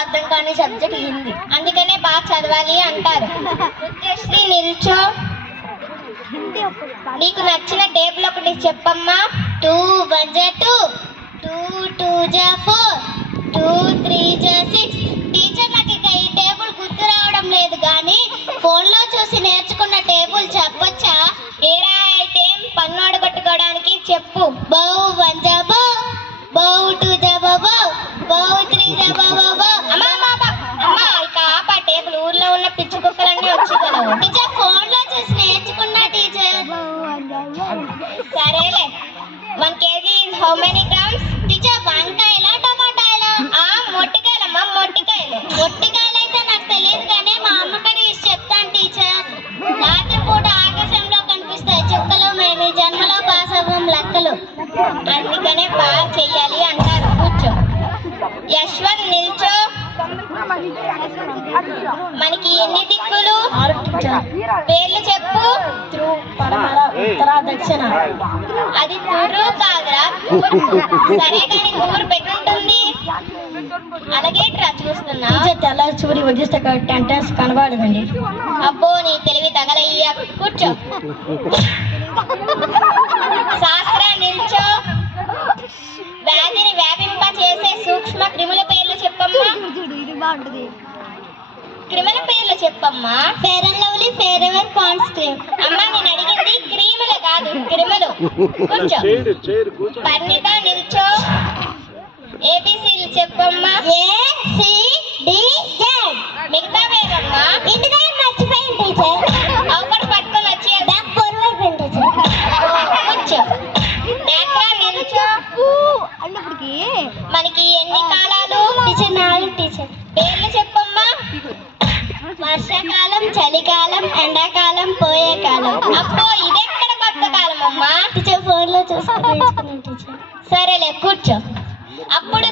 అర్థం కాని సబ్జెక్ట్ హిందీ, అందుకనే బాగా చదవాలి అంటారు. నృత్యశ్రీ నిల్చో. నీకు నచ్చిన టేబుల్ ఒకటి చెప్పమ్మా. 2 1 2, 2 2 4, 2 3 6. టీచర్ నాకు ఇక ఈ టేబుల్ గుర్తు రావడం లేదు కానీ ఫోన్లో చూసి నేర్చుకున్న టేబుల్ చెప్పొచ్చా? ఏరా అయితే పన్నోడు కొట్టుకోవడానికి చెప్పు. బౌ 1 జా బౌ, బౌ 2 జా బౌ, బౌ 3 జా బౌ బౌ. అమ్మా ఇక ఆప టేబుల్. ఊర్లో ఉన్న పిచ్చి కుక్కలన్నీ వచ్చేగలవు. టీచర్ ఫోన్లో చూసి నేర్చుకున్నా టీచర్. సరేలే. 1 kg is how many grams? Teacher వంకాయలా టమాటాయలా? మొట్టికాయలమ్మా, మొట్టికాయలు. మొట్టికాయలు అయితే నాకు తెలియదు కానీ మా అమ్మకడి చెప్తాను టీచర్. రాత్రి పూట ఆకాశంలో కనిపిస్తాయి చుక్కలు, మేము ఈ జన్మలో పాస్ అవ్వం లెక్కలు, అందుకనే బాగా చెయ్యాలి అంటారు. కూర్చో. యశ్వంత్ నిల్చో. మనకి ఎన్ని దిక్కులు? 6 పేర్లు చెప్పు. పడమర, ఉత్తర, దక్షిణ. అది తూరు కాదురా, సరే కానీ ఊరు పెట్టుంటుంది. అలాగే ట్రా చూస్తున్నా. తెల్ల చూరి వదిలిస్తే టెంటెన్స్ కనబడదండి. అబ్బో నీ తెలివి తగలయ్యా. కూర్చో. శాస్త్ర నిల్చో. వ్యాధిని వ్యాపింప చేసే సూక్ష్మ క్రిముల పేర్లు చెప్పమ్మా. క్రిముల పేర్లు చెప్పమ్మా. Fair and lovely, fair ever, Pond's cream. అమ్మా నేను అడిగింది క్రీములు కాదు క్రిములు. కూర్చో. పరిణిత నిల్చో. ఏబిసిలు చెప్పమ్మా. ACDZ. మిగతా పేరమ్మా. ఇంటిగా మర్చిపోయింది టీచర్. అవకడు పట్టుకొని వచ్చేదా పొరవైపోయింది టీచర్. కూర్చో. నేత్ర నిల్చో. మనకి ఎన్ని కాలాలు? Teacher 4 teacher. పేర్లు చెప్పమ్మా. వర్షాకాలం, చలికాలం, ఎండాకాలం, పోయే కాలం. అబ్బో ఇదెక్కడ కొత్త కాలం అమ్మా? టీచర్ ఫోన్లో చూసుకున్నాను టీచర్. సరేలే కూర్చో. అప్పుడు